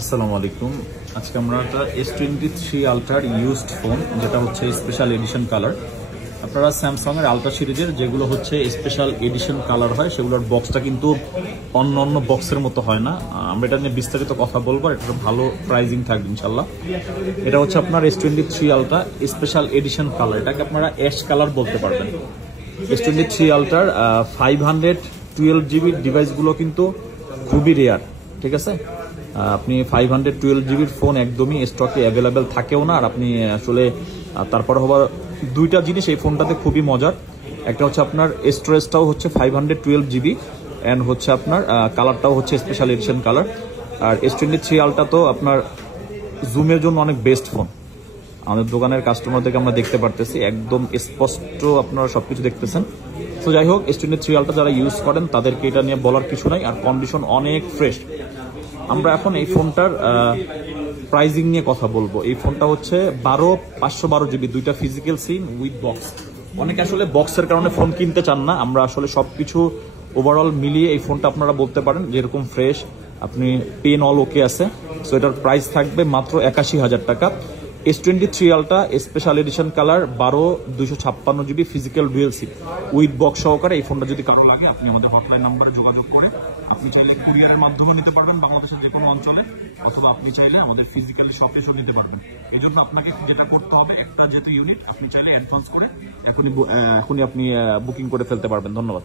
আসসালামু আলাইকুম। আজকে আমরা একটা S23 আলট্রার ইউজড ফোন, যেটা হচ্ছে স্পেশাল এডিশন কালার। আপনারা স্যামসাং এর আলট্রা সিরিজের যেগুলো হচ্ছে স্পেশাল এডিশন কালার হয়, সেগুলোর বক্সটা কিন্তু অন্য বক্সের মতো হয় না। আমরা এটা নিয়ে বিস্তারিত কথা বলবো, এটা ভালো প্রাইজিং থাকবে ইনশাল্লাহ। এটা হচ্ছে আপনার S23 ultra special edition colour, এটাকে আপনারা অ্যাশ কালার বলতে পারবেন। S23 আলট্রার 512GB ডিভাইসগুলো কিন্তু খুবই রেয়ার, ঠিক আছে। আপনি 512GBর ফোন একদমই স্টকে অ্যাভেলেবেল থাকেও না। আর আপনি আসলে তারপর হবার দুইটা জিনিস এই ফোনটাতে খুবই মজার। একটা হচ্ছে আপনার স্টোরেজটাও হচ্ছে 512GB, অ্যান্ড হচ্ছে আপনার কালারটাও হচ্ছে স্পেশাল এডিশন কালার। আর S23 আলট্রা তো আপনার জুমের জন্য অনেক বেস্ট ফোন। আমাদের দোকানের কাস্টমারদেরকে আমরা দেখতে পারতেছি, একদম স্পষ্ট আপনারা সবকিছু দেখতেছেন। তো যাই হোক, S23 আলট্রা যারা ইউজ করেন তাদেরকে এটা নিয়ে বলার কিছু নাই, আর কন্ডিশন অনেক ফ্রেশ। আমরা এখন এই ফোনটার প্রাইজিং নিয়ে কথা বলবো। এই ফোনটা হচ্ছে 512GB, দুইটা ফিজিক্যাল সিম উইথ বক্স। অনেকে আসলে বক্সের কারণে ফোন কিনতে চান না। আমরা আসলে সবকিছু ওভারঅল মিলিয়ে এই ফোনটা আপনারা বলতে পারেন যেরকম ফ্রেশ, আপনি পেন অল ওকে আছে। সো এটার প্রাইস থাকবে মাত্র 81,000 টাকা। S23 ultra special edition colour 12256GB physical dual SIM with box সহকারে। এই ফোনটা যদি কারো লাগে, আপনি আমাদের হটলাইন নাম্বারে যোগাযোগ করে আপনি চাইলে কুরিয়ারের মাধ্যমে নিতে পারবেন বাংলাদেশের যে কোনো অঞ্চলে, অথবা আপনি চাইলে আমাদের ফিজিক্যালি শপে এসেও নিতে পারবেন। এই জন্য আপনাকে যেটা করতে হবে, একটা যেহেতু ইউনিট আপনি চাইলে অ্যাডভান্স করে এখনই আপনি বুকিং করে ফেলতে পারবেন। ধন্যবাদ।